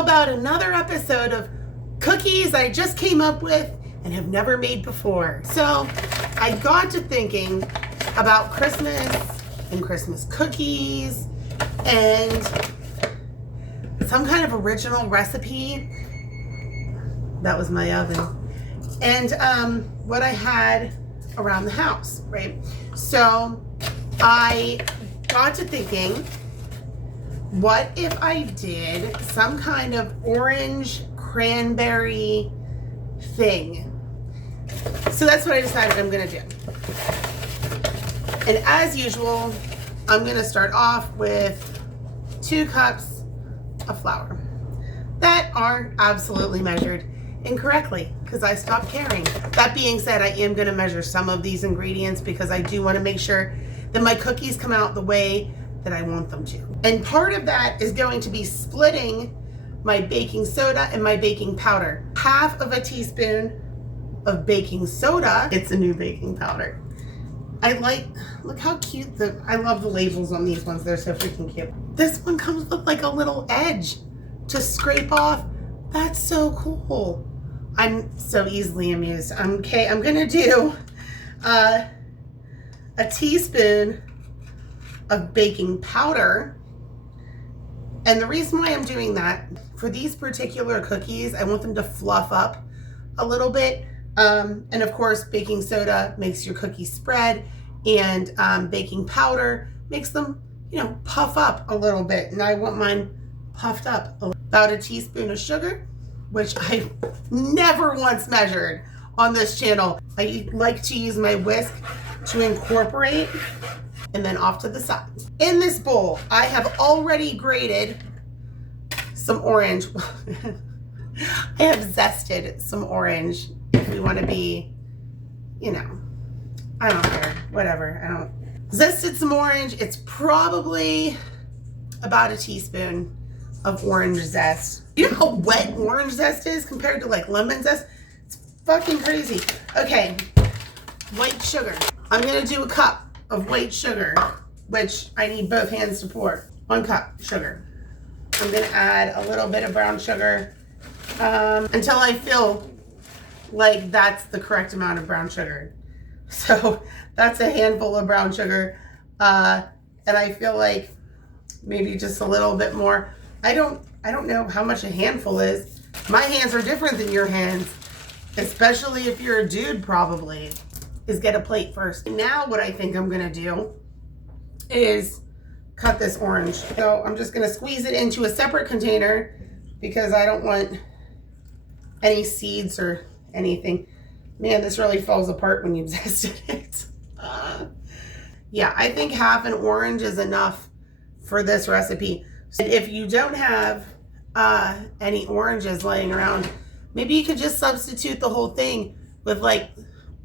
How about another episode of cookies I just came up with and have never made before? So I got to thinking about Christmas and Christmas cookies and some kind of original recipe. That was my oven. And what I had around the house, right? So I got to thinking, what if I did some kind of orange cranberry thing? So that's what I decided I'm gonna do. And as usual, I'm gonna start off with 2 cups of flour that are absolutely measured incorrectly because I stopped caring. That being said, I am gonna measure some of these ingredients because I do wanna make sure that my cookies come out the way that I want them to. And part of that is going to be splitting my baking soda and my baking powder. 1/2 teaspoon of baking soda. It's a new baking powder. Look how cute I love the labels on these ones. They're so freaking cute. This one comes with like a little edge to scrape off. That's so cool. I'm so easily amused. Okay, I'm gonna do a teaspoon of baking powder. And the reason why I'm doing that, for these particular cookies, I want them to fluff up a little bit. And of course, baking soda makes your cookies spread, and baking powder makes them, puff up a little bit. And I want mine puffed up. About a teaspoon of sugar, which I never once measured on this channel. I like to use my whisk to incorporate, and then off to the side. In this bowl, I have already grated some orange. I have zested some orange. If we want to be, I don't care, whatever. Zested some orange. It's probably about a teaspoon of orange zest. You know how wet orange zest is compared to like lemon zest? It's fucking crazy. Okay, white sugar. I'm gonna do a cup of white sugar, which I need both hands to pour. 1 cup sugar. I'm gonna add a little bit of brown sugar until I feel like that's the correct amount of brown sugar. So that's a handful of brown sugar. And I feel like maybe just a little bit more. I don't know how much a handful is. My hands are different than your hands, especially if you're a dude, probably. Is get a plate first. Now what I think I'm gonna do is cut this orange. So I'm just gonna squeeze it into a separate container because I don't want any seeds or anything. Man, this really falls apart when you've zested it. Yeah, I think 1/2 an orange is enough for this recipe. So if you don't have any oranges laying around, maybe you could just substitute the whole thing with like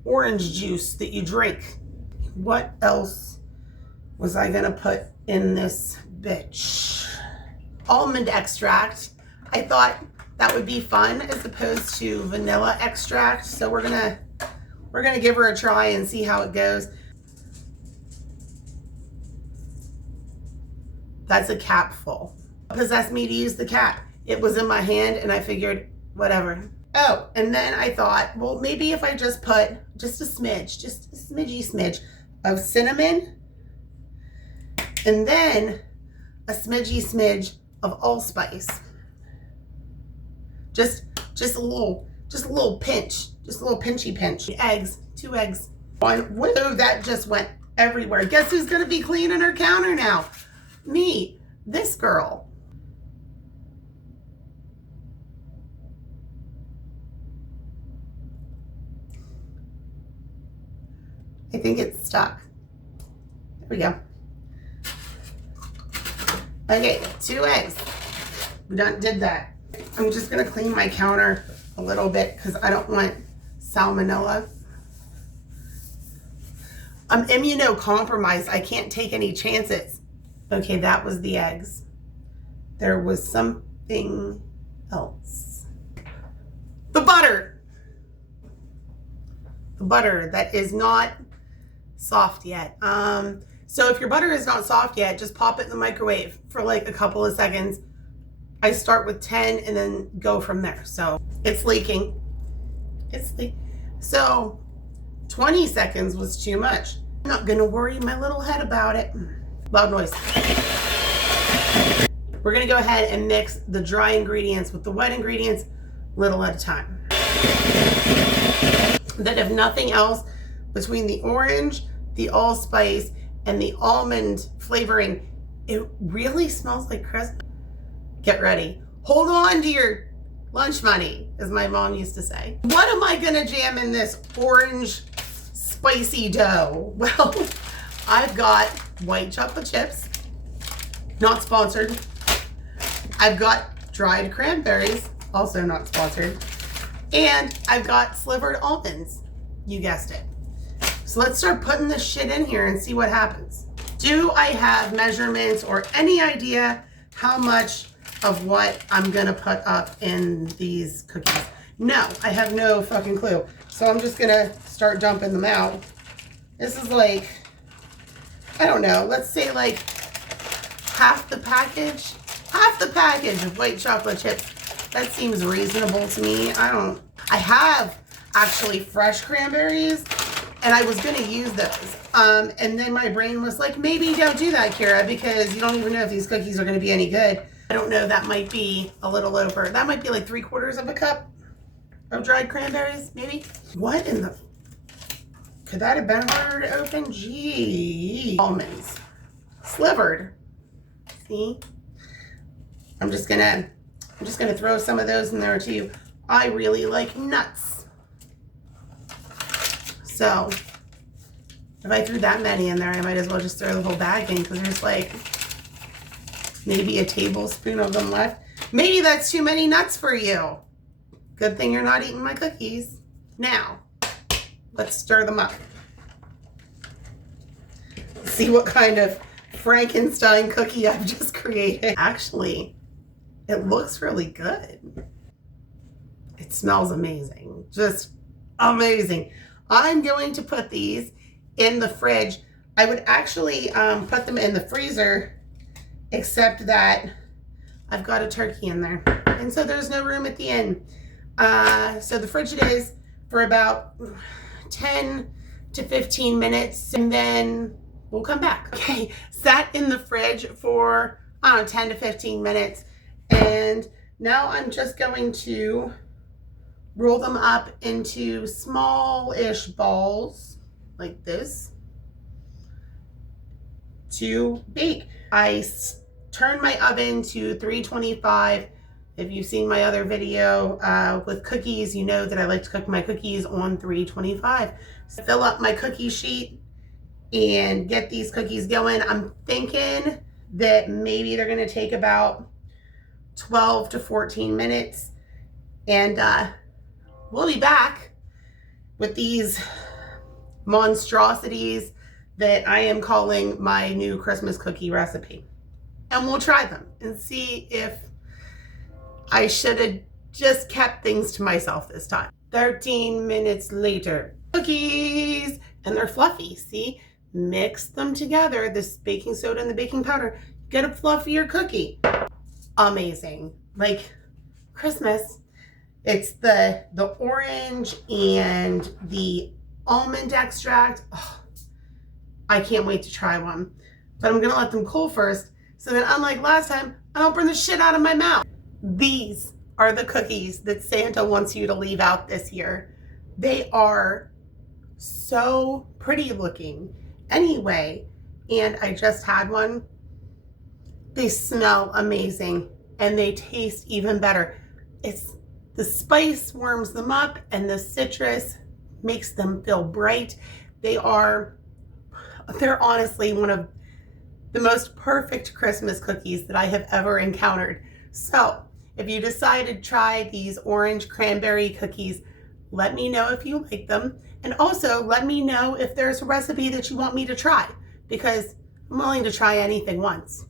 orange juice that you drink. What else was I gonna put in this bitch? Almond extract. I thought that would be fun as opposed to vanilla extract. So we're gonna give her a try and see how it goes. That's a cap full. Possessed me to use the cap. It was in my hand and I figured, whatever. Oh, and then I thought, well, maybe if I just put just a smidgy of cinnamon, and then a smidge of allspice. Just a little pinch, just a little pinchy pinch. Eggs, 2 eggs. Whoa, that just went everywhere. Guess who's gonna be cleaning her counter now? Me, this girl. I think it's stuck. There we go. Okay, 2 eggs. We did that. I'm just gonna clean my counter a little bit because I don't want salmonella. I'm immunocompromised. I can't take any chances. Okay, that was the eggs. There was something else. The butter. The butter that is not soft yet. So if your butter is not soft yet, just pop it in the microwave for like a couple of seconds. I start with 10 and then go from there. So it's leaking. It's leaking. So 20 seconds was too much. I'm not gonna worry my little head about it. Loud noise. We're gonna go ahead and mix the dry ingredients with the wet ingredients, little at a time. Then if nothing else, between the orange, the allspice, and the almond flavoring, it really smells like Christmas. Get ready. Hold on to your lunch money, as my mom used to say. What am I gonna jam in this orange spicy dough? Well, I've got white chocolate chips, not sponsored. I've got dried cranberries, also not sponsored. And I've got slivered almonds, you guessed it. So let's start putting this shit in here and see what happens. Do I have measurements or any idea how much of what I'm gonna put up in these cookies? No, I have no fucking clue. So I'm just gonna start dumping them out. This is like, I don't know, let's say like half the package of white chocolate chips. That seems reasonable to me. I have actually fresh cranberries and I was gonna use those. And then my brain was like, maybe don't do that, Kira, because you don't even know if these cookies are gonna be any good. I don't know, that might be a little over. That might be like 3/4 of a cup of dried cranberries, maybe. What in the, could that have been harder to open? Gee. Almonds, slivered, see? I'm just gonna throw some of those in there too. I really like nuts. So if I threw that many in there, I might as well just throw the whole bag in, because there's like maybe a tablespoon of them left. Maybe that's too many nuts for you. Good thing you're not eating my cookies. Now, let's stir them up. See what kind of Frankenstein cookie I've just created. Actually, it looks really good. It smells amazing, just amazing. I'm going to put these in the fridge. I would actually put them in the freezer, except that I've got a turkey in there. And so there's no room at the end. So the fridge it is for about 10 to 15 minutes, and then we'll come back. Okay, sat in the fridge for, I don't know, 10 to 15 minutes. And now I'm just going to roll them up into small-ish balls like this to bake. I turned my oven to 325. If you've seen my other video with cookies, you know that I like to cook my cookies on 325. So fill up my cookie sheet and get these cookies going. I'm thinking that maybe they're gonna take about 12 to 14 minutes, and we'll be back with these monstrosities that I am calling my new Christmas cookie recipe. And we'll try them and see if I should have just kept things to myself this time. 13 minutes later, cookies, and they're fluffy, see? Mix them together, this baking soda and the baking powder, get a fluffier cookie. Amazing, like Christmas. It's the orange and the almond extract. Oh, I can't wait to try one, but I'm gonna let them cool first, so that unlike last time, I don't burn the shit out of my mouth. These are the cookies that Santa wants you to leave out this year. They are so pretty looking anyway, and I just had one. They smell amazing and they taste even better. It's the spice warms them up and the citrus makes them feel bright. They're honestly one of the most perfect Christmas cookies that I have ever encountered. So if you decide to try these orange cranberry cookies, let me know if you like them. And also let me know if there's a recipe that you want me to try, because I'm willing to try anything once.